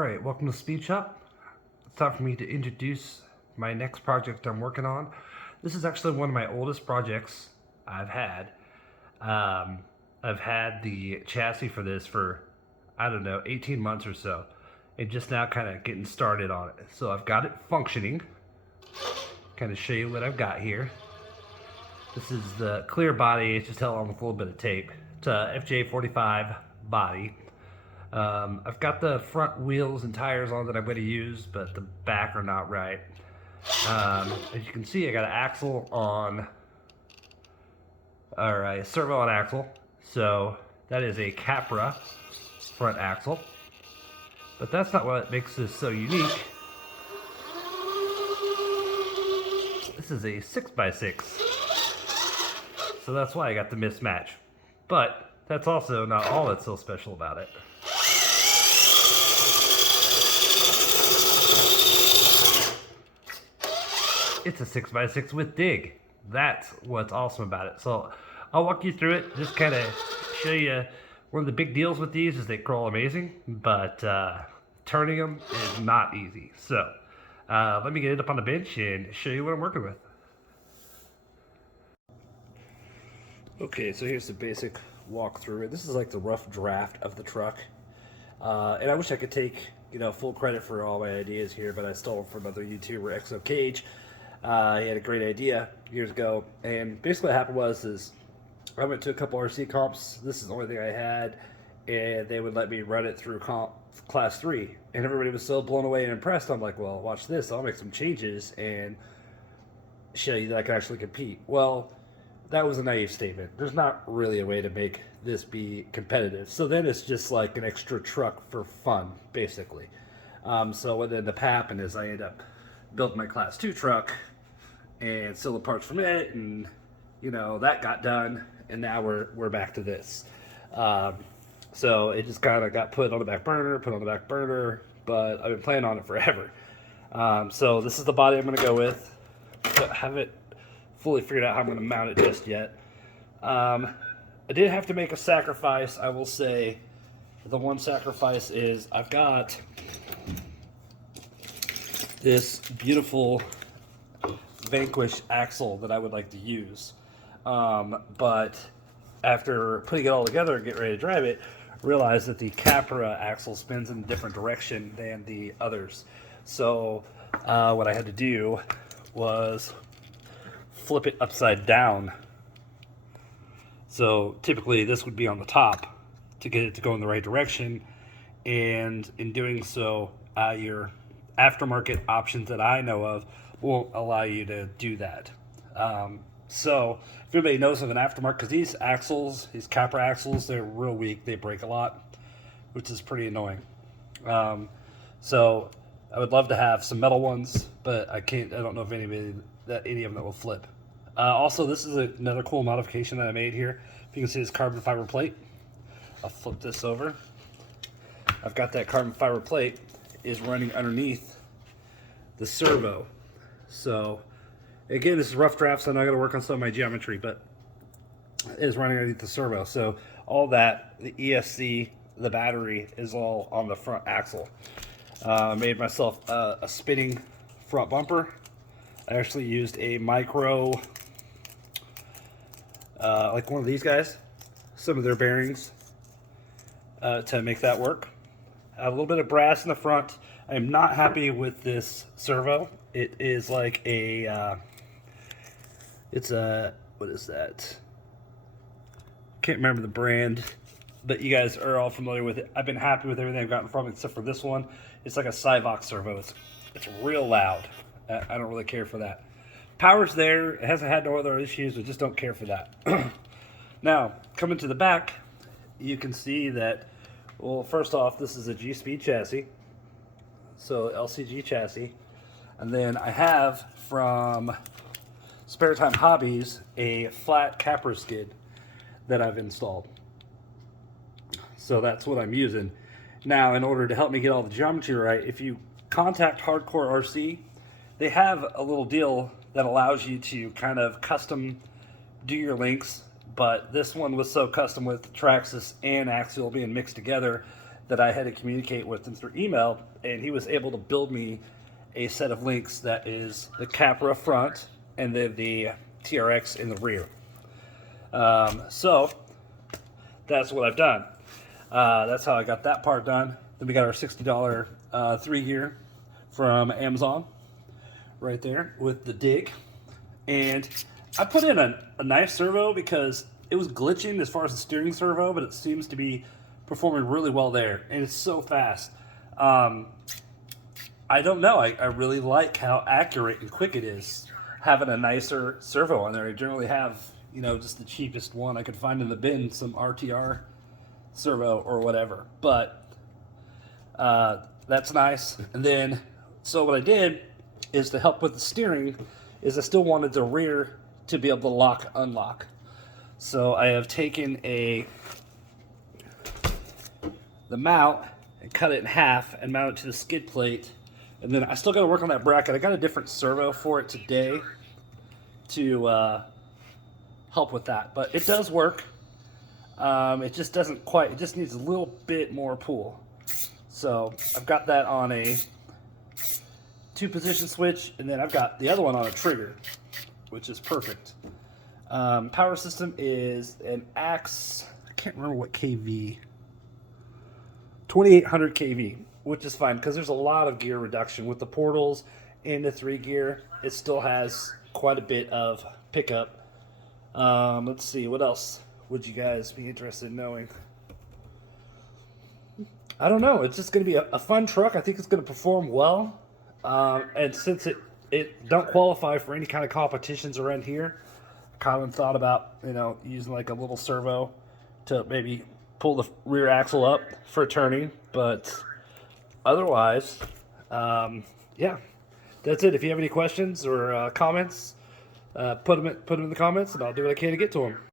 Alright, welcome to Speed Shop. It's time for me to introduce my next project I'm working on. This is actually one of my oldest projects I've had. I've had the chassis for this for, I don't know, 18 months or so. And just now kind of getting started on it. So I've got it functioning. Kind of show you what I've got here. This is the clear body. It's just held on with a little bit of tape. It's a FJ45 body. I've got the front wheels and tires on that I'm going to use, but the back are not right. As you can see, I got an axle on, or a servo on axle. So that is a Capra front axle. But that's not what makes this so unique. This is a 6x6. So that's why I got the mismatch. But that's also not all that's so special about it. It's a 6x6 with dig. That's what's awesome about it. So I'll walk you through it, just kind of show you one of the big deals with these is they crawl amazing, but turning them is not easy. So let me get it up on the bench and show you what I'm working with. Okay, so here's the basic walkthrough. This is like the rough draft of the truck. And I wish I could take, full credit for all my ideas here, but I stole from another YouTuber, XOCage. He had a great idea years ago, and basically what happened was I went to a couple RC comps. This is the only thing I had, and they would let me run it through class 3, and everybody was so blown away and impressed. I'm like, well, watch this. I'll make some changes and show you that I can actually compete. Well, that was a naive statement. There's not really a way to make this be competitive. So then it's just like an extra truck for fun, basically. So what ended up happening is I ended up building my class 2 truck and still the parts from it, and that got done, and now we're back to this. So it just kind of got put on the back burner, but I've been planning on it forever. So this is the body I'm going to go with. I haven't fully figured out how I'm going to mount it just yet. I did have to make a sacrifice, I will say. The one sacrifice is I've got this beautiful Vanquish axle that I would like to use. But after putting it all together and getting ready to drive it, realized that the Capra axle spins in a different direction than the others. So what I had to do was flip it upside down. So typically this would be on the top to get it to go in the right direction, and in doing so your aftermarket options that I know of won't allow you to do that. So if anybody knows of an aftermarket, because these axles, these Capra axles, they're real weak, they break a lot, which is pretty annoying. So I would love to have some metal ones, but I don't know if any of them will flip. Also, this is another cool modification that I made here. If you can see this carbon fiber plate, I'll flip this over. I've got that carbon fiber plate is running underneath the servo. So again, this is rough draft, so I'm not going to work on some of my geometry, but it is running underneath the servo. So all that, the ESC, the battery, is all on the front axle. I made myself a spinning front bumper. I actually used a micro, like one of these guys, some of their bearings, to make that work. A little bit of brass in the front. I am not happy with this servo. It is like a, what is that? Can't remember the brand, but you guys are all familiar with it. I've been happy with everything I've gotten from it except for this one. It's like a Cyvox servo. It's real loud. I don't really care for that. Power's there. It hasn't had no other issues. I just don't care for that. Now, coming to the back, you can see that, well, first off, this is a Gspeed chassis. So LCG chassis. And then I have from Spare Time Hobbies a flat Capra skid that I've installed. So that's what I'm using. Now, in order to help me get all the geometry right, if you contact Hardcore RC, they have a little deal that allows you to kind of custom do your links, but this one was so custom with Trx6 and axial being mixed together that I had to communicate with him through email, and he was able to build me a set of links that is the Capra front and then the TRX in the rear. So that's what I've done. That's how I got that part done. Then we got our $60 3 gear from Amazon right there with the dig. And I put in a nice servo because it was glitching as far as the steering servo, but it seems to be performing really well there. And it's so fast. I don't know. I really like how accurate and quick it is having a nicer servo on there. I generally have, you know, just the cheapest one I could find in the bin, some RTR servo or whatever. But that's nice. And then, so what I did is to help with the steering is I still wanted the rear to be able to lock, unlock. So I have taken the mount and cut it in half and mount it to the skid plate. And then I still got to work on that bracket. I got a different servo for it today to help with that. But it does work. It just doesn't quite, it just needs a little bit more pull. So I've got that on a 2-position switch, and then I've got the other one on a trigger, which is perfect. Power system is an Axe, I can't remember what KV, 2800 KV, which is fine because there's a lot of gear reduction with the portals and the 3 gear. It still has quite a bit of pickup. Let's see, what else would you guys be interested in knowing? I don't know. It's just going to be a fun truck. I think it's going to perform well. And since it don't qualify for any kind of competitions around here, Colin thought about, you know, using like a little servo to maybe pull the rear axle up for turning. But otherwise, yeah, that's it. If you have any questions or comments, put them in the comments, and I'll do what I can to get to them.